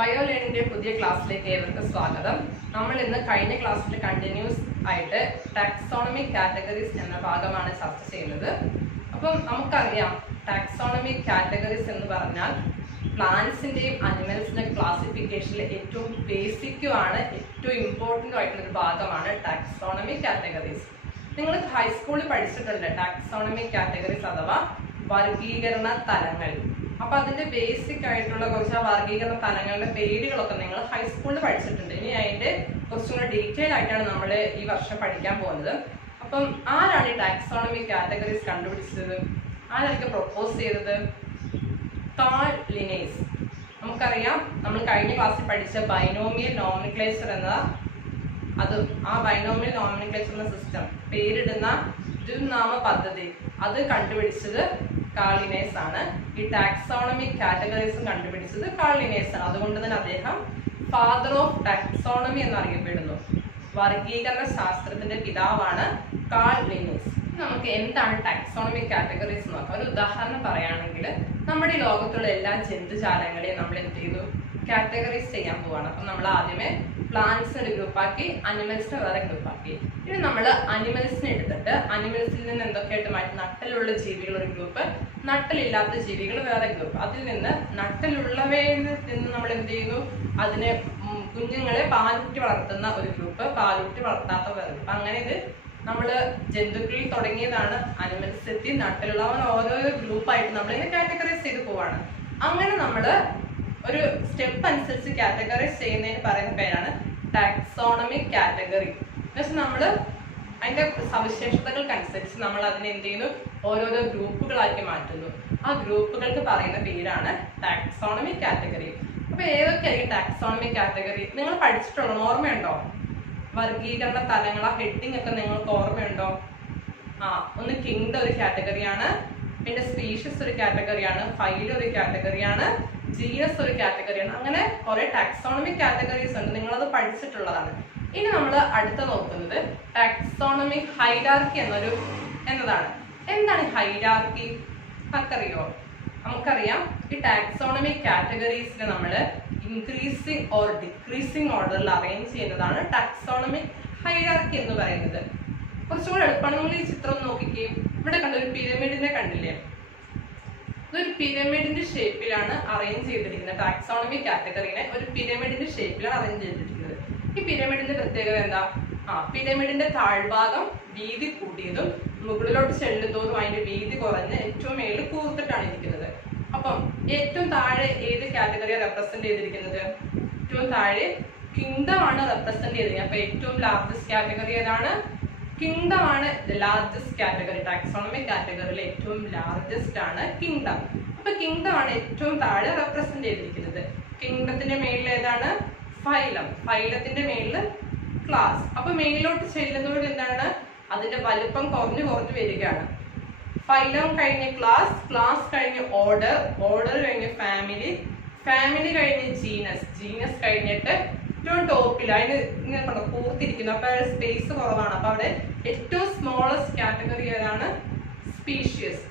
Bio ലേണിംഗിന്റെ പുതിയ ക്ലാസ്സിലേക്ക് ഏവർക്കും സ്വാഗതം. നമ്മൾ ഇന്ന് കഴിഞ്ഞ ക്ലാസ്സിൽ കണ്ടിന്യൂസ് ആയിട്ട് ടാക്സോണമിക് കാറ്റഗറീസ് എന്ന ഭാഗമാണ് ചർച്ച ചെയ്യുന്നത്. അപ്പം നമുക്കറിയാം ടാക്സോണമിക് കാറ്റഗറീസ് എന്ന് പറഞ്ഞാൽ പ്ലാന്റ്സിന്റെയും അനിമൽസിന്റെയും ക്ലാസിഫിക്കേഷനിലെ ഏറ്റവും ബേസിക്കുമാണ്, ഏറ്റവും ഇമ്പോർട്ടൻ്റ് ആയിട്ടുള്ള ഒരു ഭാഗമാണ് ടാക്സോണമിക് കാറ്റഗറീസ്. നിങ്ങൾ ഹൈസ്കൂളിൽ പഠിച്ചിട്ടുണ്ട് ടാക്സോണമിക് കാറ്റഗറീസ് അഥവാ വർഗീകരണ തലങ്ങൾ. അപ്പൊ അതിന്റെ ബേസിക് ആയിട്ടുള്ള കുറച്ച് വർഗീകരണ തലങ്ങളുടെ പേരുകളൊക്കെ നിങ്ങൾ ഹൈസ്കൂളിൽ പഠിച്ചിട്ടുണ്ട്. ഇനി അതിന്റെ കുറച്ചും കൂടെ ഡീറ്റെയിൽ ആയിട്ടാണ് നമ്മൾ ഈ വർഷം പഠിക്കാൻ പോകുന്നത്. അപ്പം ആരാണ് ഈ ടാക്സോണമിക് കാറ്റഗറീസ് കണ്ടുപിടിച്ചത്? ആരൊക്കെ പ്രൊപ്പോസ് ചെയ്തത്? Carl Linnaeus. നമുക്കറിയാം, നമ്മൾ കഴിഞ്ഞ ക്ലാസ്സിൽ പഠിച്ച ബൈനോമിയൽ നോമിനിക്ലേച്ചർ എന്ന ആ ബൈനോമിയൽ നോമിനിക്ലേച്ചർ എന്ന സിസ്റ്റം, പേരിടുന്ന ദ്വിനാമ പദ്ധതി, അത് കണ്ടുപിടിച്ചത് കാൾ ലിനേസ് ആണ്. ഈ ടാക്സോണമിക് കാറ്റഗറീസും കണ്ടുപിടിച്ചത് കാൾ ലിനേസ് ആണ്. അതുകൊണ്ട് തന്നെ അദ്ദേഹം ഫാദർ ഓഫ് ടാക്സോണമി എന്നറിയപ്പെടുന്നു. വർഗീകരണ ശാസ്ത്രത്തിന്റെ പിതാവാണ് കാൾ ലിനേസ്. നമുക്ക് എന്താണ് ടാക്സോണമിക് കാറ്റഗറീസ് എന്ന് നോക്കാം. ഒരു ഉദാഹരണം പറയുകയാണെങ്കിൽ, നമ്മുടെ ഈ ലോകത്തുള്ള എല്ലാ ജന്തുജാലങ്ങളെയും നമ്മൾ എന്ത് ചെയ്തു? കാറ്റഗറൈസ് ചെയ്യാൻ പോവാണ്. അപ്പം നമ്മൾ ആദ്യമേ പ്ലാന്റ്സിന് ഒരു ഗ്രൂപ്പാക്കി, അനിമൽസിന് വേറെ ഗ്രൂപ്പാക്കി. ഇനി നമ്മൾ അനിമൽസിനെ എടുത്തിട്ട് അനിമൽസിൽ നിന്ന് എന്തൊക്കെയായിട്ട് മാറ്റി? നട്ടലുള്ള ജീവികൾ ഒരു ഗ്രൂപ്പ്, നട്ടലില്ലാത്ത ജീവികൾ വേറെ ഗ്രൂപ്പ്. അതിൽ നിന്ന് നട്ടലുള്ളവയിൽ നിന്ന് നമ്മൾ എന്ത് ചെയ്യുന്നു? അതിനെ കുഞ്ഞുങ്ങളെ പാലൂട്ടി വളർത്തുന്ന ഒരു ഗ്രൂപ്പ്, പാലൂട്ടി വളർത്താത്ത വേറെ ഗ്രൂപ്പ്. അങ്ങനെ ഇത് നമ്മള് ജന്തുക്കളിൽ തുടങ്ങിയതാണ്, അനിമൽസ് എത്തി നട്ടലുള്ളവൻ ഓരോരോ ഗ്രൂപ്പായിട്ട് നമ്മളിങ്ങനെ കാറ്റഗറൈസ് ചെയ്ത് പോവാണ്. അങ്ങനെ നമ്മള് ഒരു സ്റ്റെപ്പ് അനുസരിച്ച് കാറ്റഗറൈസ് ചെയ്യുന്നതിന് പറയുന്ന പേരാണ് ടാക്സോണമിക് കാറ്റഗറി. എന്നുവെച്ചാൽ നമ്മള് അതിന്റെ സവിശേഷതകൾക്കനുസരിച്ച് നമ്മൾ അതിനെ എന്ത് ചെയ്യുന്നു? ഓരോരോ ഗ്രൂപ്പുകളാക്കി മാറ്റുന്നു. ആ ഗ്രൂപ്പുകൾക്ക് പറയുന്ന പേരാണ് ടാക്സോണമിക് കാറ്റഗറി. അപ്പൊ ഏതൊക്കെയായിരിക്കും ടാക്സോണമിക് കാറ്റഗറി? നിങ്ങൾ പഠിച്ചിട്ടുള്ളൂ, ഓർമ്മയുണ്ടോ? വർഗീകരണ തലങ്ങൾ, ആ ഹെഡിങ് ഒക്കെ നിങ്ങൾക്ക് ഓർമ്മയുണ്ടോ? ഒന്ന് കിങ്ഡം ഒരു കാറ്റഗറിയാണ്, പിന്നെ സ്പീഷീസ് ഒരു കാറ്റഗറിയാണ്, ഫൈലം ഒരു കാറ്റഗറിയാണ്, ജീനസ് ഒരു കാറ്റഗറിയാണ്. അങ്ങനെ കുറെ ടാക്സോണമിക് കാറ്റഗറീസ് ഉണ്ട്, നിങ്ങളത് പഠിച്ചിട്ടുള്ളതാണ്. ഇനി നമ്മൾ അടുത്ത നോക്കുന്നത് ടാക്സോണമിക് ഹൈറാർക്കി എന്നതാണ്. എന്താണ് ഹൈറാർക്കി? ആർക്കറിയോ? നമുക്കറിയാം, ഈ ടാക്സോണമിക് കാറ്റഗറീസിനെ നമ്മൾ ഇൻക്രീസിങ് ഓർ ഡിക്രീസിങ് ഓർഡറിൽ അറേഞ്ച് ചെയ്യുന്നതാണ് ടാക്സോണമിക് ഹൈറാർക്കി എന്ന് പറയുന്നത്. കുറച്ചും കൂടെ എളുപ്പമാണ്. നിങ്ങൾ ഈ ചിത്രം നോക്കിക്കേ. ഇവിടെ കണ്ട ഒരു പിരമിഡിനെ കണ്ടില്ലേ? ഇതൊരു പിരമിഡിന്റെ ഷേപ്പിലാണ് അറേഞ്ച് ചെയ്തിരിക്കുന്നത്. ടാക്സോണമിക് കാറ്റഗറിനെ ഒരു പിരമിഡിന്റെ ഷേപ്പിലാണ് അറേഞ്ച് ചെയ്തിരിക്കുന്നത്. ഈ പിരമിഡിന്റെ പ്രത്യേകത എന്താ? പിരമിഡിന്റെ താഴ്ഭാഗം വീതി കൂടിയതും മുകളിലോട്ട് ചെല്ലുന്തോറും അതിന്റെ വീതി കുറഞ്ഞ് ഏറ്റവും മേളിൽ കൂർത്തിട്ടാണ് ഇരിക്കുന്നത്. അപ്പം ഏറ്റവും താഴെ ഏത് കാറ്റഗറിയാണ് റെപ്രസെന്റ് ചെയ്തിരിക്കുന്നത്? ഏറ്റവും താഴെ കിങ്ഡം ആണ് റെപ്രസെന്റ് ചെയ്തിരിക്കുന്നത്. അപ്പൊ ഏറ്റവും ലാർജസ്റ്റ് കാറ്റഗറി ഏതാണ്? കിങ്ഡം ആണ് ലാർജസ്റ്റ് കാറ്റഗറി. ടാക്സോണമിക് കാറ്റഗറിയിൽ ഏറ്റവും ലാർജസ്റ്റ് ആണ് കിങ്ഡം. അപ്പൊ കിങ്ഡം ആണ് ഏറ്റവും താഴെ റെപ്രസെന്റ് ചെയ്തിരിക്കുന്നത്. കിങ്ഡത്തിന്റെ മേളിൽ ഏതാണ്? ഫൈലം. ഫൈലത്തിന്റെ മേളിൽ ക്ലാസ്. അപ്പൊ മേളിലോട്ട് ചെല്ലുന്നതോടെ എന്താണ്? അതിന്റെ വലിപ്പം കുറഞ്ഞു കുറഞ്ഞു വരികയാണ്. ഫൈലം കഴിഞ്ഞ് ക്ലാസ്, ക്ലാസ് കഴിഞ്ഞ് ഓർഡർ, ഓർഡർ കഴിഞ്ഞ് ഫാമിലി, ഫാമിലി കഴിഞ്ഞ് ജീനസ്, ജീനസ് കഴിഞ്ഞിട്ട് ഏറ്റവും ടോപ്പിൽ അതിന് ഇങ്ങനെ കണ്ടോ കൂർത്തിരിക്കുന്നു. അപ്പൊ സ്പേസ് കുറവാണ്. അപ്പൊ അവിടെ ഏറ്റവും സ്മോളസ്റ്റ് കാറ്റഗറി ഏതാണ്? സ്പീഷ്യസ്.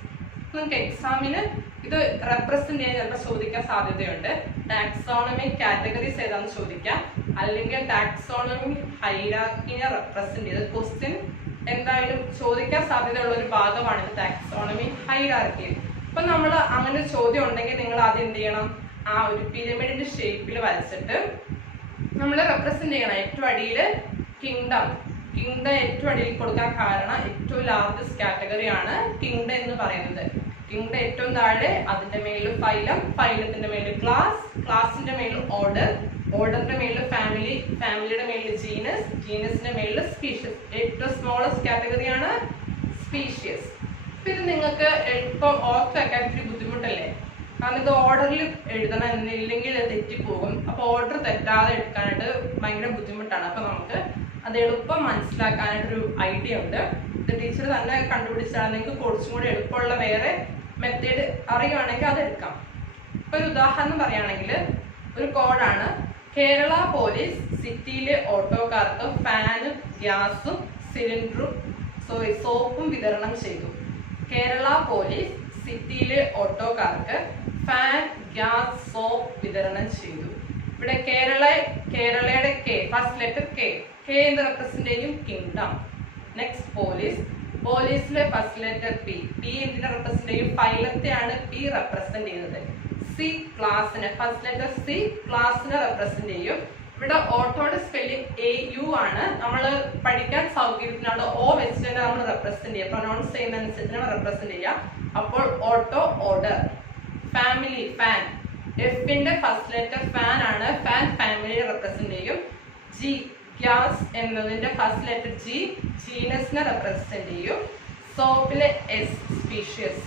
നിങ്ങൾക്ക് എക്സാമിന് ഇത് റെപ്രസെന്റ് ചെയ്യാൻ ചിലപ്പോൾ ചോദിക്കാൻ സാധ്യതയുണ്ട്. ടാക്സോണമിക് കാറ്റഗറീസ് ഏതാണെന്ന് ചോദിക്കാം, അല്ലെങ്കിൽ ടാക്സോണമിക് ഹൈറാർക്കിനെ റെപ്രസെന്റ് ചെയ്ത് ക്വസ്റ്റ്യൻ എന്തായാലും ചോദിക്കാൻ സാധ്യതയുള്ള ഒരു ഭാഗമാണ് ഇത് ടാക്സോണമിക് ഹൈറാർക്കി. അപ്പൊ നമ്മൾ അങ്ങനെ ഒരു ചോദ്യം ഉണ്ടെങ്കിൽ നിങ്ങൾ ആദ്യം എന്ത് ചെയ്യണം? ആ ഒരു പിരമിഡിന്റെ ഷേപ്പിൽ വരച്ചിട്ട് നമ്മൾ റെപ്രസെന്റ് ചെയ്യണം. ഏറ്റവും അടിയിൽ കിങ്ഡം. കിങ്ഡം ഏറ്റവും അടിയിൽ കൊടുക്കാൻ കാരണം ഏറ്റവും ലാർജസ്റ്റ് കാറ്റഗറിയാണ് കിങ്ഡം എന്ന് പറയുന്നത്. കിങ്ഡം ഏറ്റവും താഴെ, അതിന്റെ മേലിൽ ഫൈലം, ഫൈലത്തിന്റെ മേലിൽ ക്ലാസ്, ക്ലാസിന്റെ മേലിൽ ഓർഡർ, ഓർഡറിന്റെ മേലിൽ ഫാമിലി, ഫാമിലിയുടെ മേലിൽ ജീനസ്, ജീനസിന്റെ മേലിൽ സ്പീഷ്യസ്. ഏറ്റവും സ്മോളസ്റ്റ് കാറ്റഗറിയാണ് സ്പീഷ്യസ്. ഇത് നിങ്ങൾക്ക് എളുപ്പം ഓർത്ത് വെക്കാൻ ഒരു ബുദ്ധിമുട്ടല്ലേ? കാരണം ഇത് ഓർഡറിൽ എഴുതണം എന്നില്ലെങ്കിൽ തെറ്റിപ്പോകും. അപ്പൊ ഓർഡർ തെറ്റാതെ എടുക്കാനായിട്ട് ഭയങ്കര ബുദ്ധിമുട്ടാണ്. അപ്പൊ നമുക്ക് അത് എളുപ്പം മനസ്സിലാക്കാനായിട്ടൊരു ഐഡിയ ഉണ്ട്. ഇത് ടീച്ചർ തന്നെ കണ്ടുപിടിച്ചാൽ നിങ്ങൾക്ക് കുറച്ചും കൂടി എളുപ്പമുള്ള വേറെ മെത്തേഡ് അറിയുവാണെങ്കിൽ അത് എടുക്കാം. ഇപ്പൊ ഒരു ഉദാഹരണം പറയുകയാണെങ്കിൽ, ഒരു കോഡാണ്: കേരള പോലീസ് സിറ്റിയിലെ ഓട്ടോക്കാർക്ക് ഫാനും ഗ്യാസും സിലിണ്ടറും സോപ്പും വിതരണം ചെയ്തു. കേരള പോലീസ് സിറ്റിയിലെ ഓട്ടോക്കാർക്ക് ഫാൻ, ഗ്യാസ്, സോപ്പ് വിതരണം ചെയ്തു. ഇവിടെ കേരളയുടെ K, first letter K, K എന്ന് റെപ്രസെന്റ് ചെയ്യും കിങ്ഡം. നെക്സ്റ്റ് പോലീസ്, പോലീസിലെ ഫസ്റ്റ് ലെറ്റർ പി, പി എന്തിനെ റെപ്രസെന്റ് ചെയ്യും? ഫൈലത്തെയാണ് പി റെപ്രസെന്റ് ചെയ്യുന്നത്. സി ക്ലാസിനെ, ഫസ്റ്റ് ലെറ്റർ സി ക്ലാസിനെ റെപ്രസെന്റ് ചെയ്യും. ഇവിടെ ഓട്ടോയുടെ സ്പെല്ലിംഗ് എ യു ആണ്. നമ്മൾ പഠിക്കാൻ സൗകര്യത്തിനാണ് ഓ വെച്ചിട്ട് നമ്മൾ റെപ്രസെന്റ് ചെയ്യുക, പ്രൊനൗൺസ് ചെയ്യുന്ന അനുസരിച്ച് റെപ്രസെന്റ് ചെയ്യുക. അപ്പോൾ ഓട്ടോ ഓർഡർ. ഫാമിലി ഫാൻ, എഫിന്റെ ഫസ്റ്റ് ലെറ്റർ ഫാൻ ആണ്, ഫാൻ ഫാമിലിയെ റെപ്രസെന്റ് ചെയ്യും. ജി ഗ്യാസ് എന്നതിന്റെ ഫസ്റ്റ് ലെറ്റർ ജി ജീനസിനെ റെപ്രസെന്റ് ചെയ്യും. സോപ്പിലെ എസ് സ്പീഷ്യസ്.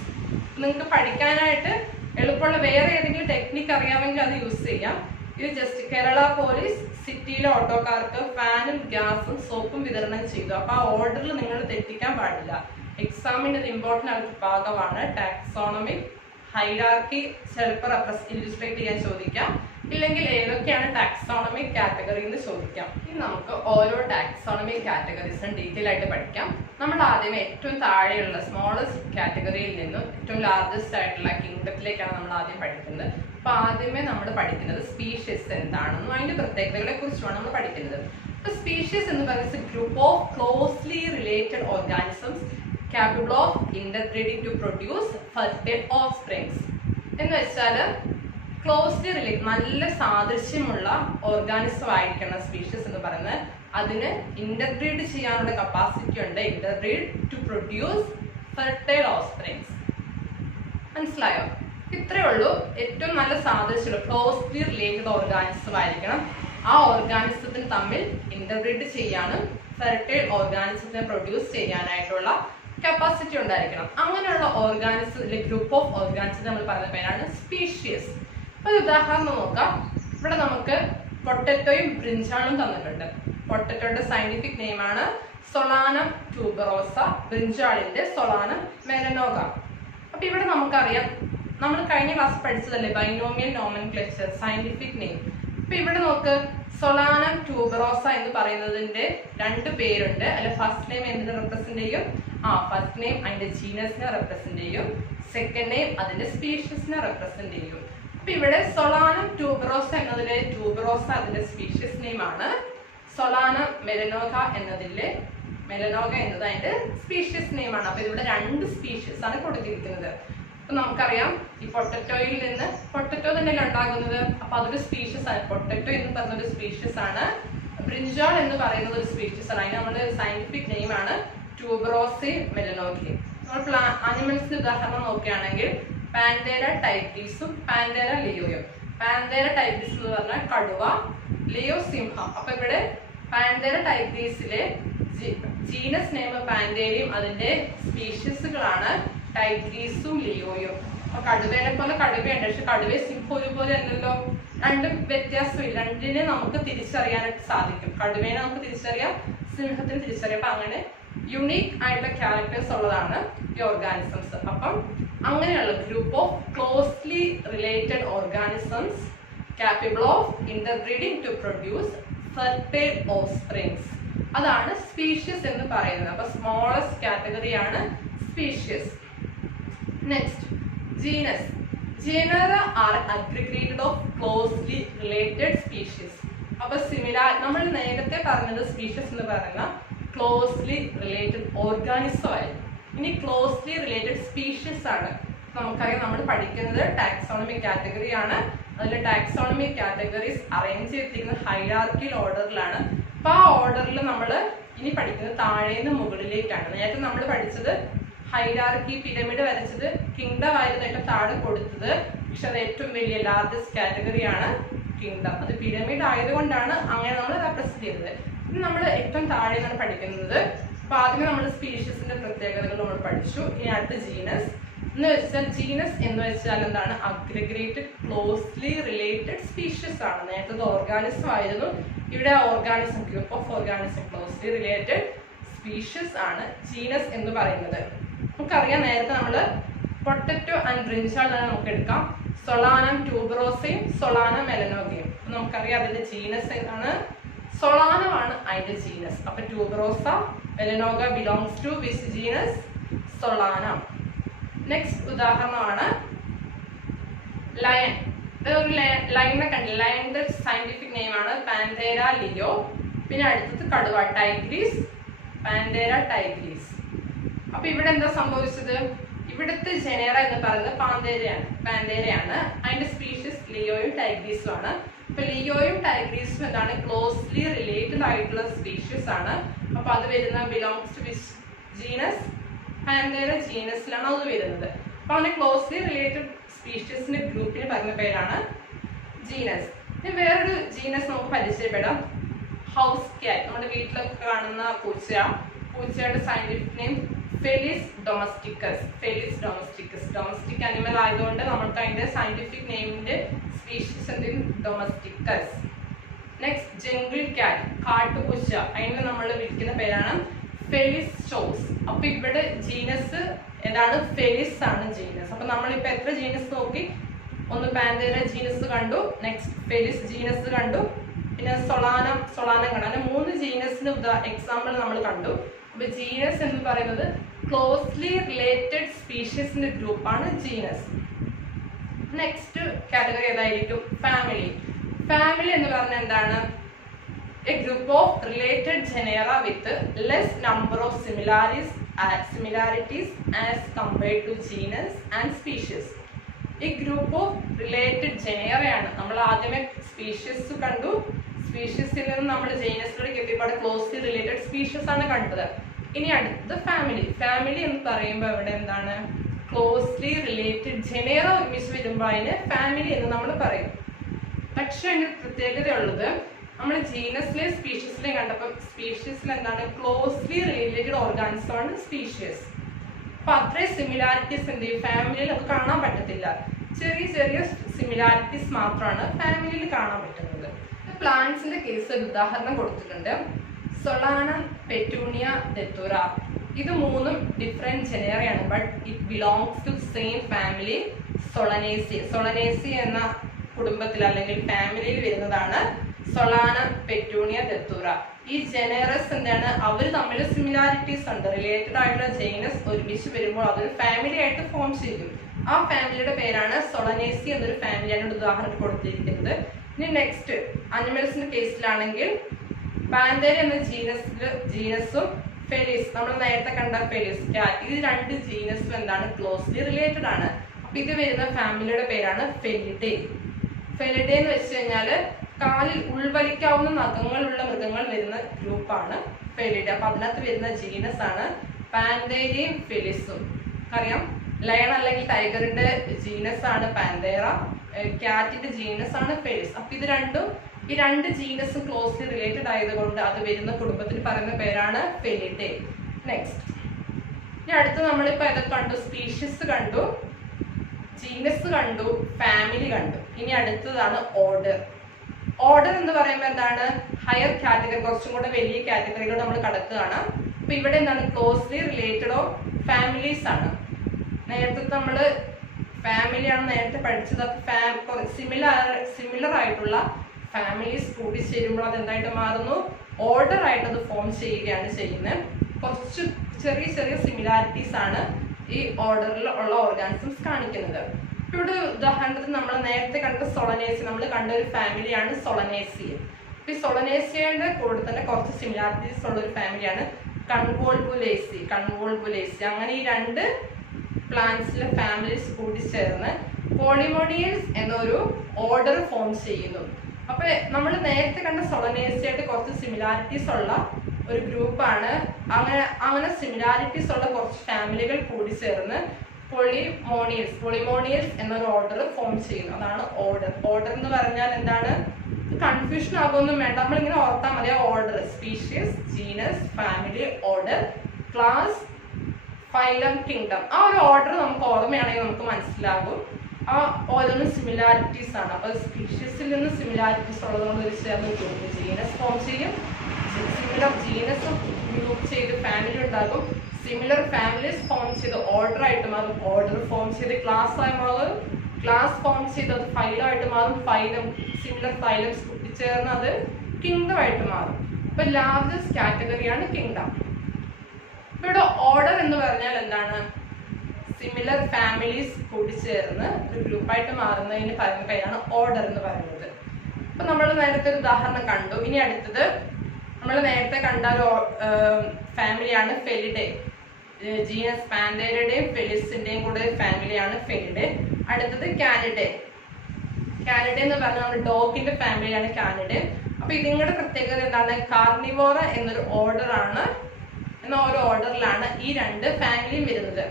നിങ്ങൾക്ക് പഠിക്കാനായിട്ട് എളുപ്പമുള്ള വേറെ ഏതെങ്കിലും ടെക്നിക്ക് അറിയാമെങ്കിൽ അത് യൂസ് ചെയ്യാം. ഇത് ജസ്റ്റ് കേരള പോലീസ് സിറ്റിയിലെ ഓട്ടോക്കാർക്ക് ഫാനും ഗ്യാസും സോപ്പും വിതരണം ചെയ്തു. അപ്പൊ ആ ഓർഡറിൽ നിങ്ങൾ തെറ്റിക്കാൻ പാടില്ല. എക്സാമിന്റെ ഒരു ഇമ്പോർട്ടന്റ് ആയിട്ട് ഭാഗമാണ് ടാക്സോണമിക് ഹൈറാർക്കി. ചിലപ്പോൾ ഇല്ലുസ്ട്രേറ്റ് ചെയ്യാൻ ചോദിക്കാം, ഇല്ലെങ്കിൽ ഏതൊക്കെയാണ് ടാക്സോണമിക് കാറ്റഗറി എന്ന് ചോദിക്കാം. ഇനി നമുക്ക് ഓരോ ടാക്സോണമിക് കാറ്റഗറീസും ഡീറ്റെയിൽ ആയിട്ട് പഠിക്കാം. നമ്മൾ ആദ്യം ഏറ്റവും താഴെയുള്ള സ്മോളസ്റ്റ് കാറ്റഗറിയിൽ നിന്നും ഏറ്റവും ലാർജസ്റ്റ് ആയിട്ടുള്ള കിങ്ഡത്തിലേക്കാണ് നമ്മൾ ആദ്യം പഠിക്കുന്നത്. അപ്പൊ ആദ്യമേ നമ്മൾ പഠിക്കുന്നത് സ്പീഷ്യസ് എന്താണെന്നും അതിന്റെ പ്രത്യേകതകളെ കുറിച്ചുമാണ് നമ്മൾ പഠിക്കുന്നത്. അപ്പൊ സ്പീഷ്യസ് എന്ന് പറയുന്നത് group of closely related organisms capable of interbreeding to produce fertile offsprings. എന്ന് വെച്ചാൽ ക്ലോസ്ലി റിലേറ്റ്, നല്ല സാദൃശ്യമുള്ള ഓർഗാനിസം ആയിരിക്കണം സ്പീഷ്യസ് എന്ന് പറയുന്നത്. അതിന് ഇന്റർബ്രീഡ് ചെയ്യാനുള്ള കപ്പാസിറ്റി ഉണ്ട്, interbreed to produce fertile offsprings. മനസ്സിലായോ? ഇത്രയേ ഉള്ളൂ. ഏറ്റവും നല്ല സാദൃശ്യമുള്ള ക്ലോസ്ലി റിലേറ്റഡ് ഓർഗാനിസം ആയിരിക്കണം. ആ ഓർഗാനിസത്തിന് തമ്മിൽ ഇന്റർബ്രീഡ് ചെയ്യാനും ഫെർട്ടൈൽ ഓർഗാനിസത്തിനെ പ്രൊഡ്യൂസ് ചെയ്യാനായിട്ടുള്ള കപ്പാസിറ്റി ഉണ്ടായിരിക്കണം. അങ്ങനെയുള്ള ഓർഗാനിസം ഗ്രൂപ്പ് ഓഫ് ഓർഗാനിസം നമ്മൾ പറയുന്ന പേരാണ് സ്പീഷ്യസ്. ഒരു ഉദാഹരണം നോക്കാം. ഇവിടെ നമുക്ക് പൊട്ടറ്റോയും ബ്രിഞ്ചാളും തന്നിട്ടുണ്ട്. പൊട്ടറ്റോയുടെ സയന്റിഫിക് നെയിമാണ് സൊളാനം ട്യൂബറോസ, ബ്രിഞ്ചാളിന്റെ സൊളാനം മെലനോഗ. അപ്പൊ ഇവിടെ നമുക്കറിയാം, നമ്മൾ കഴിഞ്ഞ ക്ലാസ് പഠിച്ചതല്ലേ ബൈനോമിയൽ നോമൻക്ലേച്ചർ, സയന്റിഫിക് നെയിം. അപ്പൊ ഇവിടെ നോക്ക്, സൊളാനം ട്യൂബറോസ എന്ന് പറയുന്നതിന്റെ രണ്ട് പേരുണ്ട്. അല്ലെ ഫസ്റ്റ് നെയിം എന്തിനെ റെപ്രസെന്റ് ചെയ്യും? ഫസ്റ്റ് നെയിം അതിന്റെ ജീനസിനെ റെപ്രസെന്റ് ചെയ്യും, സെക്കൻഡ് നെയിം അതിന്റെ സ്പീഷ്യസിനെ റെപ്രസെന്റ് ചെയ്യും. അപ്പൊ ഇവിടെ സൊളാനം ട്യൂബറോസ എന്നതിലെ ട്യൂബറോസ അതിന്റെ സ്പീഷ്യസ് നെയിം ആണ്. സൊളാനം മെലനോഗ എന്നതിലെ മെലനോഗ എന്നത് അതിന്റെ സ്പീഷ്യസ് നെയിം ആണ്. അപ്പൊ ഇവിടെ രണ്ട് സ്പീഷ്യസ് ആണ് കൊടുത്തിരിക്കുന്നത്. അപ്പൊ നമുക്കറിയാം ഈ പൊട്ടറ്റോയിൽ നിന്ന് പൊട്ടറ്റോ തന്നെയല്ല ഉണ്ടാകുന്നത്. അപ്പൊ അതൊരു സ്പീഷ്യസ് ആണ്. പൊട്ടറ്റോ എന്ന് പറഞ്ഞൊരു സ്പീഷ്യസ് ആണ്. ബ്രിഞ്ചാൾ എന്ന് പറയുന്നത് ഒരു സ്പീഷ്യസ് ആണ്. അതിന് നമ്മുടെ സയന്റിഫിക് നെയിം ആണ് ട്യൂബറോസി മെലനോഗി. നമ്മൾ ആനിമൽസിന് ഉദാഹരണം നോക്കുകയാണെങ്കിൽ പാൻതേര ടൈഗ്രീസും പാൻതേര ലിയോയും. പാൻതേര ടൈഗ്രീസ് എന്ന് പറഞ്ഞാൽ കടുവ, ലിയോ സിംഹം. അപ്പൊ ഇവിടെ പാൻതേര ടൈഗ്രീസിലെ ജീനസ് നെയിം പാൻതേരയും അതിന്റെ സ്പീഷ്യസുകളാണ് ടൈഗ്രീസും ലിയോയും. അപ്പൊ കടുവേനെ പോലെ കടുവയുണ്ട്, പക്ഷെ കടുവയെ സിംഹം ഒരുപോലെ അല്ലല്ലോ, രണ്ടും വ്യത്യാസമില്ല. രണ്ടിനെ നമുക്ക് തിരിച്ചറിയാനായിട്ട് സാധിക്കും. കടുവേനെ നമുക്ക് തിരിച്ചറിയാം, സിംഹത്തിന് തിരിച്ചറിയാം. അപ്പൊ അങ്ങനെ യുണീക്ക് ആയിട്ടുള്ള ക്യാരക്ടേഴ്സ് ഉള്ളതാണ് ഈ ഓർഗാനിസംസ്. അപ്പം അങ്ങനെയുള്ള group of closely related organisms capable of interbreeding to produce fertile offsprings. അതാണ് സ്പീഷ്യസ് എന്ന് പറയുന്നത്. അപ്പൊ സ്മോളസ്റ്റ് കാറ്റഗറി ആണ് species. Next genus. Genera are aggregated of closely related species. അപ്പൊ സിമിലാർ, നമ്മൾ നേരത്തെ പറഞ്ഞത് സ്പീഷ്യസ് എന്ന് പറയുന്ന ക്ലോസ്ലി റിലേറ്റഡ് ഓർഗാനിസം ആയിരുന്നു. ഇനി ക്ലോസ്ലി റിലേറ്റഡ് സ്പീഷ്യസ് ആണ്. നമുക്കറിയാം നമ്മൾ പഠിക്കുന്നത് ടാക്സോണമിക് കാറ്റഗറി ആണ്. അതിൽ ടാക്സോണമിക് കാറ്റഗറീസ് അറേഞ്ച് ചെയ്തിരിക്കുന്ന ഹൈറാർക്കിയൽ ഓർഡറിലാണ്. അപ്പൊ ആ ഓർഡറിൽ നമ്മൾ ഇനി പഠിക്കുന്നത് താഴേന്ന് മുകളിലേക്കാണ്. നേരത്തെ നമ്മൾ പഠിച്ചത് ഹൈറാർക്കി പിരമിഡ് വരച്ചത് കിങ്ഡം ആയിരുന്നു ഏറ്റവും താഴെ കൊടുത്തത്. പക്ഷെ അത് ഏറ്റവും വലിയ ലാർജസ്റ്റ് കാറ്റഗറിയാണ് കിങ്ഡം. അത് പിരമിഡ് ആയതുകൊണ്ടാണ് അങ്ങനെ നമ്മൾ റെപ്രസെന്റ് ചെയ്തത്. ഇനി നമ്മൾ ഏറ്റവും താഴെ നിന്നാണ് പഠിക്കുന്നത്. അപ്പൊ ആദ്യമേ നമ്മൾ സ്പീഷ്യസിന്റെ പ്രത്യേകതകൾ നമ്മൾ പഠിച്ചു. ഇനി അടുത്ത ജീനസ് എന്ന് വെച്ചാൽ, ജീനസ് എന്ന് വെച്ചാൽ എന്താണ്? അഗ്രിഗേറ്റഡ് ക്ലോസ്ലി റിലേറ്റഡ് സ്പീഷ്യസ് ആണ്. നേരത്തെ ഓർഗാനിസം ആയിരുന്നു, ഇവിടെ organism group of organism closely related species ആണ് ജീനസ് എന്ന് പറയുന്നത്. നമുക്കറിയാം നേരത്തെ നമ്മൾ പൊട്ടറ്റോ ആൻഡ് ബ്രിഞ്ചാൾ നമുക്ക് എടുക്കാം. സൊളാനം ട്യൂബറോസയും സൊളാനം മെലനോഗയും. നമുക്കറിയാം അതിന്റെ ജീനസ് ഏതാണ്? സൊളാനമാണ് അതിന്റെ ജീനസ്. അപ്പൊ tuberosa melongena belongs to which genus? Solanum. Next ഉദാഹരണമാണ് ലയൺ. ഒരു ലയണിനെ കണ്ടില്ല. ലയണിന്റെ സയന്റിഫിക് നെയിം ഏതാണ്? Panthera leo. പിന്നെ അടുത്തത് കടുവ ടൈഗ്രീസ്, പാന്തേര ടൈഗ്രീസ്. അപ്പൊ ഇവിടെ എന്താ സംഭവിച്ചത്? ഇവിടുത്തെ ജനേറ എന്ന് പറയുന്നത് പാന്തേരയാണ്. അതിന്റെ സ്പീഷീസ് ലിയോയും ടൈഗ്രീസും ആണ്. അപ്പൊ ലിയോയും ടൈഗ്രീസും എന്താണ്? ക്ലോസ്ലി റിലേറ്റഡ് ആയിട്ടുള്ള സ്പീഷീസ് ആണ്. അപ്പൊ അത് വരുന്ന ബിലോങ്സ് ടു വിച്ച് ജീനസ്? പാന്തേര ജീനസിലാണ് അത് വരുന്നത്. അപ്പൊ അങ്ങനെ ക്ലോസ്ലി റിലേറ്റഡ് സ്പീഷീസിന്റെ ഗ്രൂപ്പിന് പറയുന്ന പേരാണ് ജീനസ്. ഇനി വേറൊരു ജീനസ് നമുക്ക് പരിചയപ്പെടാം, ഹൗസ് ക്യാറ്റ്. നമ്മുടെ വീട്ടിലൊക്കെ കാണുന്ന പൂച്ചയുടെ scientific name Felis domesticus. Domestic animal ആയതുകൊണ്ട് നമുക്ക് അതിന്റെ സയന്റിഫിക് നെയിമിന്റെ സ്പീഷീസ് എന്തെങ്കിലും ഡൊമസ്റ്റിക്കസ്. നെക്സ്റ്റ് ജംഗിൾ ക്യാറ്റ്, കാട്ടുപൂച്ച. അതിന് നമ്മൾ വിളിക്കുന്ന പേരാണ് ഫെലിസ് ഷോസ്. അപ്പൊ ഇവിടെ ജീനസ് ഏതാണ്? ഫെലിസ് ആണ് ജീനസ്. അപ്പൊ നമ്മളിപ്പോ എത്ര ജീനസ് നോക്കി? ഒന്ന് പാന്തേര ജീനസ് കണ്ടു, നെക്സ്റ്റ് ഫെലിസ് ജീനസ് കണ്ടു, പിന്നെ സൊളാനം കണ്ടു. അങ്ങനെ 3 ജീനസിന് എക്സാമ്പിൾ നമ്മൾ കണ്ടു. അപ്പൊ ജീനസ് എന്ന് പറയുന്നത് ക്ലോസ്ലി റിലേറ്റഡ് സ്പീഷീസിന്റെ ഗ്രൂപ്പാണ് ജീനസ്. നെക്സ്റ്റ് കാറ്റഗറി ഏതായിരിക്കും? ഫാമിലി എന്ന് പറഞ്ഞാൽ എന്താണ്? A group of related genera with less number of similarities as compared to genus and species. A group of related genera ആണ്. നമ്മൾ ആദ്യമേ സ്പീഷീസ് കണ്ടു, സ്പീഷീസിൽ നിന്ന് നമ്മൾ ജീനസിലേക്ക് എത്തിയപ്പോൾ ക്ലോസ്ലി റിലേറ്റഡ് സ്പീഷീസ് ആണ് കണ്ടത്. ഇനി അടുത്തത് ഫാമിലി എന്ന് പറയുമ്പോൾ ഇവിടെ എന്താണ്? ക്ലോസ്ലി റിലേറ്റഡ് ജനേറ ഒരുമിച്ച് വരുമ്പോൾ അതിന് ഫാമിലി എന്ന് നമ്മൾ പറയും. പക്ഷെ അതിന് പ്രത്യേകത ഉള്ളത്, നമ്മൾ ജീനസിലെ സ്പീഷീസിലെ കണ്ടപ്പോൾ സ്പീഷീസിൽ എന്താണ്? ക്ലോസ്ലി റിലേറ്റഡ് ഓർഗാനിസം ആണ് സ്പീഷീസ്. അപ്പൊ അത്രയും സിമിലാരിറ്റീസ് എന്ത് ചെയ്യും? ഫാമിലിയിൽ നമുക്ക് കാണാൻ പറ്റത്തില്ല. ചെറിയ സിമിലാരിറ്റീസ് മാത്രമാണ് ഫാമിലിയിൽ കാണാൻ പറ്റുന്നത്. പ്ലാന്റ്സിന്റെ കേസ് ഉദാഹരണം കൊടുത്തിട്ടുണ്ട്. Solanum, Petunia, Datura. ഇത് 3 ഡിഫറെന്റ് ജനേറയാണ്, but it belongs to same family Solanaceae എന്ന കുടുംബത്തിൽ അല്ലെങ്കിൽ ഫാമിലിയിൽ വരുന്നതാണ് സൊളാനം, പെറ്റൂണിയ, ദത്തൂറ. ഈ ജനറസ് എന്താണ്? അവർ തമ്മിൽ സിമിലാരിറ്റീസ് ഉണ്ട്. റിലേറ്റഡ് ആയിട്ടുള്ള ജൈനസ് ഒരുമിച്ച് വരുമ്പോൾ അതൊരു ഫാമിലി ആയിട്ട് ഫോം ചെയ്യും. ആ ഫാമിലിയുടെ പേരാണ് സൊളനേസി എന്നൊരു ഫാമിലിയാണ് ഉദാഹരണം കൊടുത്തിരിക്കുന്നത്. ഇനി നെക്സ്റ്റ് അനിമൽസിന്റെ കേസിലാണെങ്കിൽ പാന്തേര എന്ന ജീനസും ഫെലിസ്, നമ്മൾ നേരത്തെ കണ്ട ഫെലിസ് ക്യാറ്റ്, ഈ 2 ജീനസും എന്താണ്? ക്ലോസ്ലി റിലേറ്റഡ് ആണ്. അപ്പൊ ഇത് വരുന്ന ഫാമിലിയുടെ പേരാണ് ഫെലിഡേ. ഫെലിഡേ എന്ന് വെച്ച് കഴിഞ്ഞാല് കാലിൽ ഉൾവലിക്കാവുന്ന നഖങ്ങളുള്ള മൃഗങ്ങൾ വരുന്ന ഗ്രൂപ്പാണ് ഫെലിഡേ. അപ്പൊ അതിനകത്ത് വരുന്ന ജീനസ് ആണ് പാന്തേരയും ഫെലിസും. അറിയാം, ലയൺ അല്ലെങ്കിൽ ടൈഗറിന്റെ ജീനസ് ആണ് പാന്തേര, ക്യാറ്റിന്റെ ജീനസ് ആണ് ഫെലിസ്. അപ്പൊ ഈ 2 ജീനസും ക്ലോസ്ലി റിലേറ്റഡ് ആയതുകൊണ്ട് അത് വരുന്ന കുടുംബത്തിന് പറയുന്ന പേരാണ് ഫെലിഡേ. നെക്സ്റ്റ് ഇനി അടുത്ത് നമ്മളിപ്പോ ഏതൊക്കെ കണ്ടു? സ്പീഷീസ് കണ്ടു, ജീനസ് കണ്ടു, ഫാമിലി കണ്ടു. ഇനി അടുത്തതാണ് ഓർഡർ. ഓർഡർ എന്ന് പറയുമ്പോൾ എന്താണ്? ഹയർ കാറ്റഗറി, കുറച്ചും കൂടെ വലിയ കാറ്റഗറികൾ നമ്മൾ കടക്കുകയാണ്. അപ്പൊ ഇവിടെ എന്താണ്? ക്ലോസ്ലി റിലേറ്റഡ് ഓഫ് ഫാമിലീസ് ആണ്. നേരത്തെ നമ്മള് ഫാമിലിയാണ് നേരത്തെ പഠിച്ചത്. സിമിലർ ആയിട്ടുള്ള ഫാമിലീസ് കൂടിച്ചേരുമ്പോൾ അത് എന്തായിട്ട് മാറുന്നു? ഓർഡർ ആയിട്ട് അത് ഫോം ചെയ്യുകയാണ് ചെയ്യുന്നത്. കുറച്ച് ചെറിയ സിമിലാരിറ്റീസ് ആണ് ഈ ഓർഡറിൽ ഉള്ള ഓർഗാനിസംസ് കാണിക്കുന്നത്. ഇവിടെ ഉദാഹരണത്തിന് നമ്മൾ നേരത്തെ കണ്ട സൊളനേസി, നമ്മൾ കണ്ട ഒരു ഫാമിലിയാണ് സൊളനേസി. ഈ സൊളനേസിയുടെ കൂടെ തന്നെ കുറച്ച് സിമിലാരിറ്റീസ് ഉള്ള ഒരു ഫാമിലിയാണ് കൺവോൾവുലേസി. അങ്ങനെ ഈ 2 പ്ലാന്റ്സിലെ ഫാമിലീസ് കൂടി ചേർന്ന് പോളിമോണിയൽസ് എന്നൊരു ഓർഡർ ഫോം ചെയ്യുന്നു. അപ്പൊ നമ്മൾ നേരത്തെ കണ്ട സൊളനേസിയായിട്ട് കുറച്ച് സിമിലാരിറ്റീസ് ഉള്ള ഒരു ഗ്രൂപ്പാണ്. അങ്ങനെ സിമിലാരിറ്റീസ് ഉള്ള കുറച്ച് ഫാമിലികൾ കൂടി ചേർന്ന് പോളിമോണിയൽസ് എന്നൊരു ഓർഡർ ഫോം ചെയ്യുന്നു. അതാണ് ഓർഡർ എന്ന് പറഞ്ഞാൽ എന്താണ്? കൺഫ്യൂഷൻ ആകുമൊന്നും വേണ്ട, നമ്മളിങ്ങനെ ഓർത്താൽ മതി. Order, species, genus, family, order, class, phylum, kingdom. ആ ഒരു ഓർഡർ നമുക്ക് ഓർമ്മയാണെങ്കിൽ നമുക്ക് മനസ്സിലാകും. ആ ഓരോന്നും സിമിലാരിറ്റീസ് ആണ്. അപ്പൊ സ്പീഷീസിൽ നിന്ന് സിമിലാരിറ്റീസ് ഉള്ളതുകൊണ്ട് ഒരു ചേർന്ന് ജീനസ് ഫോം ചെയ്യും. സിമിലർ ജീനസ് ഗ്രൂപ്പ് ചെയ്ത് ഫാമിലി ഉണ്ടാകും. സിമിലർ ഫാമിലീസ് ഫോം ചെയ്ത് ഓർഡർ ആയിട്ട് മാറും. ഓർഡർ ഫോം ചെയ്ത് ക്ലാസ് ആയി മാറും. ക്ലാസ് ഫോം ചെയ്ത് അത് ഫൈലം ആയിട്ട് മാറും. ഫൈലം, സിമിലർ ഫൈലംസ് കൂട്ടിച്ചേർന്ന് അത് കിങ്ഡം ആയിട്ട് മാറും. അപ്പൊ ലാർജസ്റ്റ് കാറ്റഗറിയാണ് കിങ്ഡം. ഇവിടെ ഓർഡർ എന്ന് പറഞ്ഞാൽ എന്താണ്? സിമിലർ ഫാമിലീസ് കൂടിച്ചേർന്ന് ഒരു ഗ്രൂപ്പായിട്ട് മാറുന്നതിന് പറയുന്ന പേരാണ് ഓർഡർ എന്ന് പറയുന്നത്. അപ്പൊ നമ്മൾ നേരത്തെ ഒരു ഉദാഹരണം കണ്ടു. ഇനി അടുത്തത് നമ്മൾ നേരത്തെ കണ്ട ഒരു ഫാമിലിയാണ് ഫെലിഡേ. ജീനസ് പാൻതേരയുടെയും ഫെലിസിന്റെയും കൂടെ ഫാമിലിയാണ് ഫെലിഡേ. അടുത്തത് കാനിഡേ. കാനിഡേ എന്ന് പറഞ്ഞാൽ നമ്മുടെ ഡോഗിന്റെ ഫാമിലിയാണ് കാനിഡേ. അപ്പൊ ഇതിങ്ങളുടെ പ്രത്യേകത എന്താണ്? കാർണിവോറ എന്നൊരു ഒരു ഓർഡറിലാണ് ഈ രണ്ട് ഫാമിലിയും വരുന്നത്.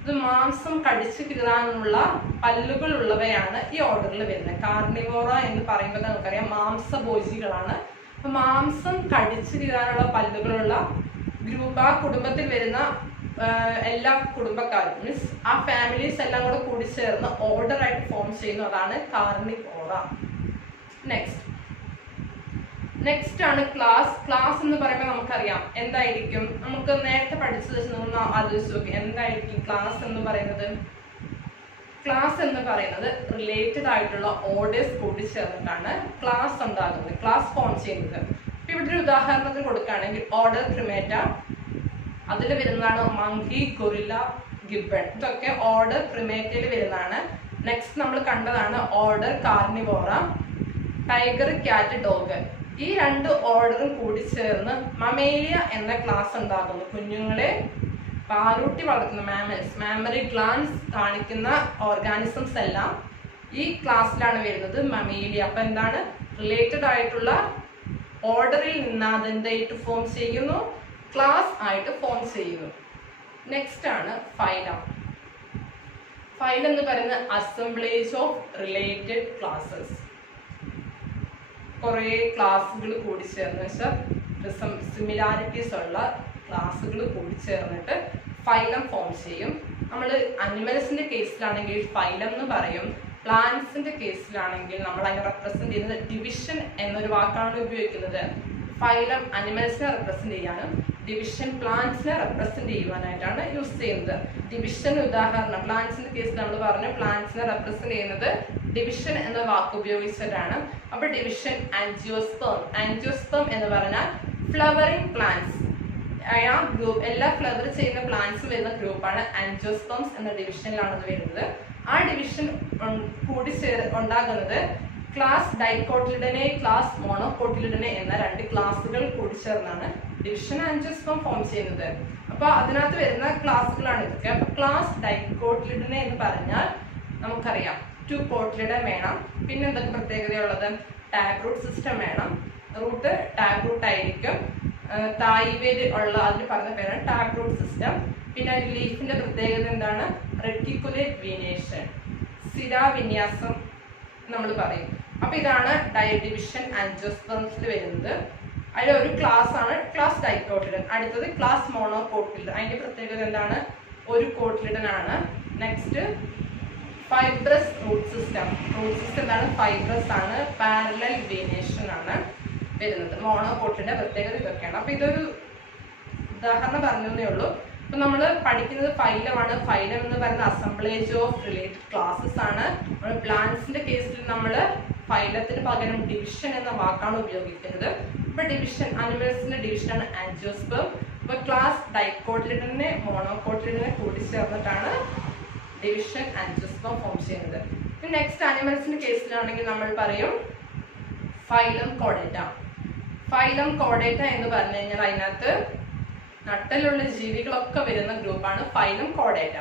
ഇത് മാംസം കടിച്ചു കീറാനുള്ള പല്ലുകൾ ഉള്ളവയാണ് ഈ ഓർഡറിൽ വരുന്നത്. കാർണിവോറ എന്ന് പറയുമ്പോൾ നമുക്കറിയാം മാംസഭോജികളാണ്. അപ്പൊ മാംസം കടിച്ചു കീറാനുള്ള പല്ലുകളുള്ള ഗ്രൂപ്പ്, ആ കുടുംബത്തിൽ വരുന്ന എല്ലാ കുടുംബക്കാരും, മീൻസ് ആ ഫാമിലീസ് എല്ലാം കൂടെ കൂടി ചേർന്ന് ഓർഡർ ആയിട്ട് ഫോം ചെയ്യുന്നതാണ് കാർണിവോറ. നെക്സ്റ്റ് ആണ് ക്ലാസ്. ക്ലാസ് എന്ന് പറയുമ്പോൾ നമുക്കറിയാം എന്തായിരിക്കും, നമുക്ക് നേരത്തെ പഠിച്ചത് വെച്ച് നിങ്ങൾ ആലോചിച്ച് നോക്കി. എന്തായിരിക്കും ക്ലാസ് എന്ന് പറയുന്നത്? ക്ലാസ് എന്ന് പറയുന്നത് റിലേറ്റഡ് ആയിട്ടുള്ള ഓർഡേഴ്സ് കൂടി ചേർന്നിട്ടാണ് ക്ലാസ് ഉണ്ടാകുന്നത്, ക്ലാസ് ഫോം ചെയ്യുന്നത്. ഇപ്പൊ ഇവിടെ ഒരു ഉദാഹരണത്തിന് കൊടുക്കുകയാണെങ്കിൽ ഓർഡർ പ്രിമേറ്റ, അതിൽ വരുന്നതാണ് മങ്കി, ഗൊറില്ല, ഗിബൺ. ഇതൊക്കെ ഓർഡർ പ്രിമേറ്റയിൽ വരുന്നതാണ്. നെക്സ്റ്റ് നമ്മൾ കണ്ടതാണ് order Carnivora, tiger, cat, dog. ഈ രണ്ട് ഓർഡറും കൂടി ചേർന്ന് മമേലിയ എന്ന ക്ലാസ് ഉണ്ടാകുന്നു. കുഞ്ഞുങ്ങളെ പാലൂട്ടി വളർത്തുന്ന മാമൽസ്, മാമറി ഗ്ലാൻസ് കാണിക്കുന്ന ഓർഗാനിസംസ് എല്ലാം ഈ ക്ലാസ്സിലാണ് വരുന്നത്, മമേലിയ. അപ്പൊ എന്താണ്? റിലേറ്റഡ് ആയിട്ടുള്ള ഓർഡറിൽ നിന്ന് അതിൻ്റെ ഫോം ചെയ്യുന്നു, ക്ലാസ് ആയിട്ട് ഫോം ചെയ്യുന്നു. നെക്സ്റ്റ് ആണ് ഫൈലം. ഫൈലം എന്ന് പറയുന്നത് അസംബ്ലേജ് ഓഫ് റിലേറ്റഡ് ക്ലാസസ്. കുറേ ക്ലാസ്സുകൾ കൂടി ചേർന്ന് വെച്ചാൽ സിമിലാരിറ്റീസ് ഉള്ള ക്ലാസ്സുകൾ കൂടി ചേർന്നിട്ട് ഫൈലം ഫോം ചെയ്യും. നമ്മൾ അനിമൽസിന്റെ കേസിലാണെങ്കിൽ ഫൈലം എന്ന് പറയും. പ്ലാന്റ്സിന്റെ കേസിലാണെങ്കിൽ നമ്മൾ അതിനെ റെപ്രസെന്റ് ചെയ്യുന്നത് ഡിവിഷൻ എന്നൊരു വാക്കാണ് ഉപയോഗിക്കുന്നത്. ഫൈലം അനിമൽസിനെ റെപ്രസെന്റ് ചെയ്യാനും ഡിവിഷൻ പ്ലാന്റ്സിനെ റെപ്രസെന്റ് ചെയ്യുവാനായിട്ടാണ് യൂസ് ചെയ്യുന്നത്. ഡിവിഷൻ ഉദാഹരണം പ്ലാന്റ്സിന്റെ കേസിൽ നമ്മൾ പറഞ്ഞു, പ്ലാന്റ്സിനെ റെപ്രസെന്റ് ചെയ്യുന്നത് ഡിവിഷൻ എന്ന വാക്ക് ഉപയോഗിച്ചിട്ടാണ്. അപ്പൊ ഡിവിഷൻ ആൻജിയോസ്പേം. ആൻജിയോസ്പേം എന്ന് പറഞ്ഞാൽ ഫ്ലവറിംഗ് പ്ലാന്റ്സ്. ആ ഗ്രൂപ്പ് എല്ലാ ഫ്ലവർ ചെയ്യുന്ന പ്ലാന്റ്സ് വരുന്ന ഗ്രൂപ്പാണ് ആൻജിയോസ്പേംസ് എന്ന ഡിവിഷനിലാണ് അത് വരുന്നത്. ആ ഡിവിഷൻ കൂടി ഉണ്ടാകുന്നത് ക്ലാസ് ഡൈക്കോട്ടിലിഡനെ, ക്ലാസ് മോണോകോട്ടിലിഡനെ എന്ന രണ്ട് ക്ലാസ്സുകൾ കൂടി ചേർന്നാണ് ഡിവിഷൻ ആൻജിയോസ്പേം ഫോം ചെയ്യുന്നത്. അപ്പൊ അതിനകത്ത് വരുന്ന ക്ലാസ്സുകളാണ് ഇതൊക്കെ. അപ്പൊ ക്ലാസ് ഡൈക്കോട്ടിലിഡനെ എന്ന് പറഞ്ഞാൽ നമുക്കറിയാം 2 കോട്ടിലിഡൻ വേണം. പിന്നെ എന്തൊക്കെ പ്രത്യേകതയുള്ളത്? ടാഗ് റൂട്ട് സിസ്റ്റം വേണം. റൂട്ട് ടാഗ് റൂട്ട് ആയിരിക്കും. തായ്വേര് ഉള്ള അതിന് പറഞ്ഞ പേരാണ് ടാഗ് റൂട്ട് സിസ്റ്റം. പിന്നെ ലീഫിന്റെ പ്രത്യേകത എന്താണ്? റെറ്റിക്കുലേറ്റ് വീനേഷൻ, സിരാവിന്യാസം നമ്മൾ പറയും. അപ്പൊ ഇതാണ് ഡിവിഷൻ ആൻജിയോസ്പേംസിൽ വരുന്നത്. അതിൽ ഒരു ക്ലാസ് ആണ് ക്ലാസ് ഡൈക്കോട്ടിലിഡൻ. അടുത്തത് ക്ലാസ് മോണോകോട്ടിലിഡൻ. അതിന്റെ പ്രത്യേകത എന്താണ്? ഒരു കോട്ടിലിഡൻ ആണ്. Next fibrous root system. Root system എന്താണ്? ഫൈബ്രസ് ആണ്. പാരലൽ വീനേഷൻ ആണ് വരുന്നത്. മോണോകോട്ടിലിന്റെ പ്രത്യേകത ഇതൊക്കെയാണ്. അപ്പൊ ഇതൊരു ഉദാഹരണം പറഞ്ഞതേ ഉള്ളൂ. അപ്പൊ നമ്മൾ പഠിക്കുന്നത് ഫൈലമാണ്. ഫൈലം എന്ന് പറയുന്ന അസംബ്ലേജ് ഓഫ് റിലേറ്റഡ് ക്ലാസസ് ആണ്. പ്ലാന്റ്സിന്റെ കേസിൽ നമ്മൾ ഫൈലത്തിന് പകരം ഡിവിഷൻ എന്ന വാക്കാണ് ഉപയോഗിക്കുന്നത്. ഇപ്പൊ ഡിവിഷൻ അനിമൽസിന്റെ ഡിവിഷനാണ് ആൻജിയോസ്പേം. അപ്പൊ ക്ലാസ് ഡൈക്കോട്ടിലിഡനെ മോണോകോട്ടിലിഡനെ കൂടി ചേർന്നിട്ടാണ് ഡിവിഷൻ ആൻജിയോസ്പേം ഫോം ചെയ്യുന്നത്. നെക്സ്റ്റ് അനിമൽസിന്റെ കേസിലാണെങ്കിൽ നമ്മൾ പറയും ഫൈലം കോഡേറ്റ. ഫൈലം കോഡേറ്റ എന്ന് പറഞ്ഞു കഴിഞ്ഞാൽ അതിനകത്ത് നട്ടലുള്ള ജീവികളൊക്കെ വരുന്ന ഗ്രൂപ്പാണ് ഫൈലം കോഡേറ്റ.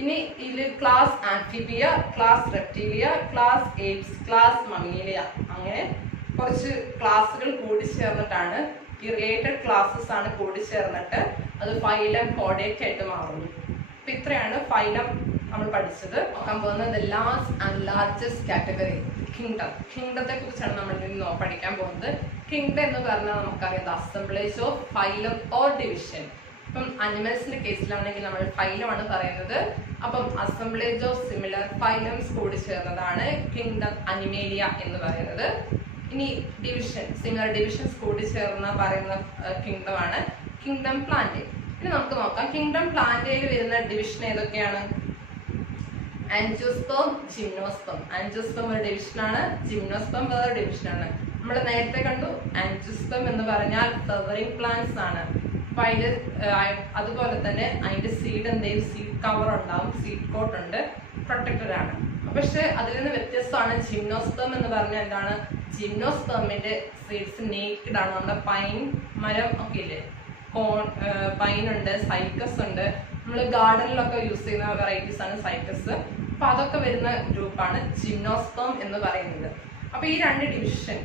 ഇനി ഇതിൽ class Amphibia, class Reptilia, class apes, class Mammalia, അങ്ങനെ കുറച്ച് ക്ലാസ്സുകൾ കൂടി ചേർന്നിട്ടാണ് ഈ റിലേറ്റഡ് ക്ലാസ്സസ് ആണ് കൂടി ചേർന്നിട്ട് അത് ഫൈലം കോഡേറ്റ ആയിട്ട് മാറുന്നു. അപ്പൊ ഇത്രയാണ് ഫൈലം നമ്മൾ പഠിച്ചത്. നോക്കാൻ പോകുന്നത് last and largest category kingdom. കിങ്ഡത്തെ കുറിച്ചാണ് നമ്മൾ ഇന്ന് പഠിക്കാൻ പോകുന്നത്. കിങ്ഡം എന്ന് പറഞ്ഞാൽ നമുക്കറിയാം assemblage of phylum or division. ഇപ്പം അനിമൽസിന്റെ കേസിലാണെങ്കിൽ നമ്മൾ ഫൈലം ആണ് പറയുന്നത്. അപ്പം അസംബ്ലേജ് ഓഫ് സിമിലർ ഫൈലംസ് കൂടി ചേർന്നതാണ് കിങ്ഡം അനിമേലിയ എന്ന് പറയുന്നത്. ഇനി ഡിവിഷൻ, സിമിലർ ഡിവിഷൻസ് കൂടി ചേർന്ന പറയുന്ന കിങ്ഡം ആണ് കിങ്ഡം പ്ലാന്റ്. ഇനി നമുക്ക് നോക്കാം കിങ്ഡം പ്ലാന്റയിൽ വരുന്ന ഡിവിഷൻ ഏതൊക്കെയാണ്? Angiosperm, gymnosperm. ആൻജിയോസ്പേം ഒരു ഡിവിഷനാണ്, ജിംനോസ്പേം വേറെ ഡിവിഷനാണ്. നമ്മൾ നേരത്തെ കണ്ടു ആൻജിയോസ്പേം എന്ന് പറഞ്ഞാൽ ഫ്ലവറിംഗ് പ്ലാന്റ്സ് ആണ്. അപ്പൊ അതിന്റെ അതുപോലെ തന്നെ അതിന്റെ സീഡ് എന്തെങ്കിലും സീഡ് കവർ ഉണ്ടാവും, സീഡ് കോട്ട് ഉണ്ട്, പ്രൊട്ടക്റ്റഡ് ആണ്. പക്ഷെ അതിൽ നിന്ന് വ്യത്യസ്തമാണ് ജിംനോസ്പേം എന്ന് പറഞ്ഞാൽ എന്താണ്? ജിംനോസ്പെർമിന്റെ സീഡ്സ് നേക്ഡ് ആണ്. നമ്മുടെ പൈൻ മരം ഒക്കെ ഇല്ലേ, പൈൻ ഉണ്ട്, സൈക്കസ് ഉണ്ട്, നമ്മൾ ഗാർഡനിലൊക്കെ യൂസ് ചെയ്യുന്ന വെറൈറ്റീസ് ആണ് സൈക്കസ്. അപ്പൊ അതൊക്കെ വരുന്ന ഗ്രൂപ്പാണ് ജിംനോസ്പെർം എന്ന് പറയുന്നത്. അപ്പൊ ഈ രണ്ട് ഡിവിഷൻ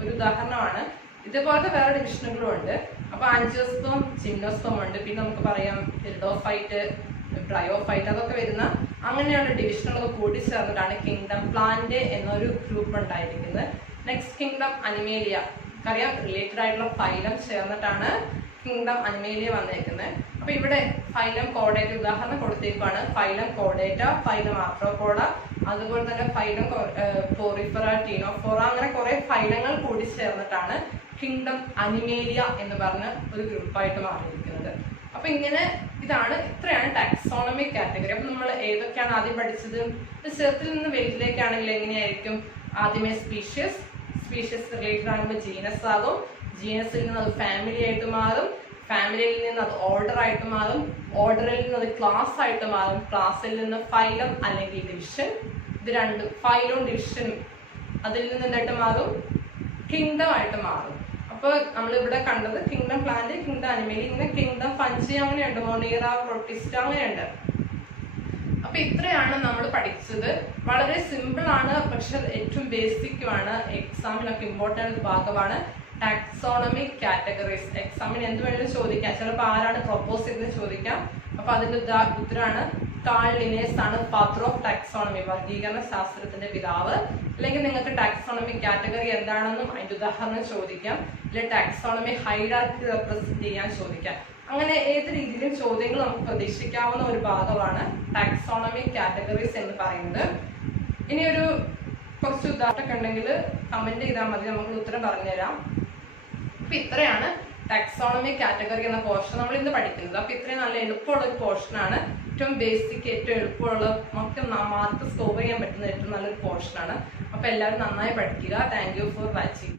ഒരു ഉദാഹരണമാണ്. ഇതുപോലത്തെ വേറെ ഡിവിഷനുകളും ഉണ്ട്. അപ്പൊ ആൻജിയോസ്പെർം, ജിംനോസ്പെർം ഉണ്ട്. പിന്നെ നമുക്ക് പറയാം എൽഡോഫൈറ്റ്, ബ്രയോഫൈറ്റ്, അതൊക്കെ വരുന്ന അങ്ങനെയുള്ള ഡിവിഷനുകളൊക്കെ കൂടി ചേർന്നിട്ടാണ് കിങ്ഡം പ്ലാന്റ് എന്നൊരു ഗ്രൂപ്പ് ഉണ്ടായിരിക്കുന്നത്. നെക്സ്റ്റ് കിങ്ഡം അനിമേലിയ, അറിയാം റിലേറ്റഡ് ആയിട്ടുള്ള ഫൈലം ചേർന്നിട്ടാണ് കിങ്ഡം അനിമേലിയ വന്നേക്കുന്നത്. അപ്പൊ ഇവിടെ ഫൈലം കോഡേറ്റ ഉദാഹരണം കൊടുത്തേക്കാണ്. ഫൈലം കോഡേറ്റ, ഫൈലം ആർത്രോപോഡ, അതുപോലെ തന്നെ ഫൈലം പോറിഫെറ, ടീനോഫോറ, അങ്ങനെ കുറെ ഫൈലങ്ങൾ കൂടി ചേർന്നിട്ടാണ് കിങ്ഡം അനിമേലിയ എന്ന് പറഞ്ഞ ഒരു ഗ്രൂപ്പായിട്ട് മാറിയിരിക്കുന്നത്. അപ്പൊ ഇത്രയാണ് ടാക്സോണമിക് കാറ്റഗറി. അപ്പൊ നമ്മൾ ഏതൊക്കെയാണ് ആദ്യം പഠിച്ചത്? ചെറുത്തിൽ നിന്ന് വലുതിലേക്കാണെങ്കിൽ എങ്ങനെയായിരിക്കും? ആദ്യമേ സ്പീഷ്യസ് റിലേറ്റഡ് ആകുമ്പോൾ ജീനസ് ആകും, ജീനസിൽ നിന്ന് അത് ഫാമിലി ആയിട്ട് മാറും, ഫാമിലിയിൽ നിന്ന് അത് ഓർഡർ ആയിട്ട് മാറും, ഓർഡറിൽ നിന്ന് അത് ക്ലാസ് ആയിട്ട് മാറും, ക്ലാസ്സിൽ നിന്ന് ഫൈലം അല്ലെങ്കിൽ ഡിവിഷൻ. ഇത് രണ്ടും ഫൈലവും ഡിവിഷനും അതിൽ നിന്ന് എന്തായിട്ട് മാറും? കിങ്ഡം ആയിട്ട് മാറും. അപ്പൊ നമ്മൾ ഇവിടെ കണ്ടത് കിങ്ഡം പ്ലാന്റ്, കിങ്ഡം അനിമേലി, ഇങ്ങനെ കിങ്ഡം ഫഞ്ചി അങ്ങനെയുണ്ട്, മൊണീറ, പ്രൊട്ടിസ്റ്റ അങ്ങനെയുണ്ട്. അപ്പൊ ഇത്രയാണ് നമ്മൾ പഠിച്ചത്. വളരെ സിമ്പിൾ ആണ്, പക്ഷെ ഏറ്റവും ബേസിക്കുമാണ്. എക്സാമിനൊക്കെ ഇമ്പോർട്ടന്റ് ഭാഗമാണ് ടാക്സോണമിക് കാറ്റഗറീസ്. എക്സാമിന് എന്ത് വേണമെങ്കിലും ചോദിക്കാം. ചിലപ്പോൾ ആരാണ് പ്രൊപ്പോസ് ചെയ്തെന്ന് ചോദിക്കാം. അപ്പൊ അതിന്റെ ഉത്തരമാണ് കാൾ ലിനേഴ്സ് ആണ് ഫാദർ ഓഫ് ടാക്സോണമി, വർഗീകരണ ശാസ്ത്രത്തിന്റെ പിതാവ്. അല്ലെങ്കിൽ നിങ്ങൾക്ക് ടാക്സോണമിക് കാറ്റഗറി എന്താണെന്നും അതിന്റെ ഉദാഹരണം ചോദിക്കാം, അല്ലെങ്കിൽ ടാക്സോണമി ഹൈറാർക്കി റെപ്രസെന്റ് ചെയ്യാൻ ചോദിക്കാം. അങ്ങനെ ഏത് രീതിയിലും ചോദ്യങ്ങൾ നമുക്ക് പ്രതീക്ഷിക്കാവുന്ന ഒരു ഭാഗമാണ് ടാക്സോണമിക് കാറ്റഗറീസ് എന്ന് പറയുന്നത്. ഇനി കുറച്ച് ഉദാഹരണമൊക്കെ ഉണ്ടെങ്കിൽ കമന്റ് ചെയ്താൽ മതി, നമുക്ക് ഉത്തരം പറഞ്ഞുതരാം. അപ്പൊ ഇത്രയാണ് ടാക്സോണമിക് കാറ്റഗറി എന്ന പോർഷൻ നമ്മൾ ഇന്ന് പഠിക്കുന്നത്. അപ്പൊ ഇത്രയും നല്ല എളുപ്പമുള്ള ഒരു പോർഷനാണ്, ഏറ്റവും ബേസിക്, ഏറ്റവും എളുപ്പമുള്ള, നമുക്ക് മാർക്ക് സ്കോർ ചെയ്യാൻ പറ്റുന്ന ഏറ്റവും നല്ലൊരു പോർഷനാണ്. അപ്പൊ എല്ലാവരും നന്നായി പഠിക്കുക. Thank you for watching.